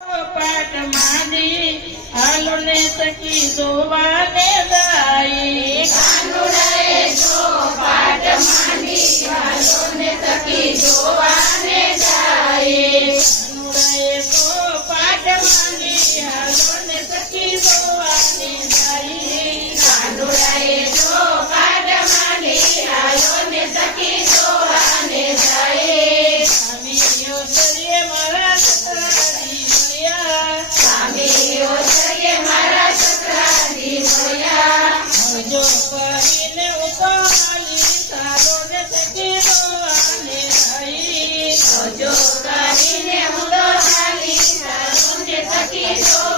પાટ માંડી હાલો ને સખી જોવાને જાય કાનુડાએ જો પાટ માંડી હાલો ને સખી જોવાને જાય કાનુડાએ તો પાટ માંડી હાલો ને સખી જોવાને જાય કાનુડાએ જો પાટ માંડી હાલો ને સખી જોવાને જાય સ્વામીઓ સરિયે મારા સસરાજી મળ્યા સ્વામીઓ સગે મારા સસરાજી મળ્યા જો કરીને હું તો હાલી સારો ને સખી જોવાને જાય જો કરીને હું તો હાલી સારો ને સખી જોવાને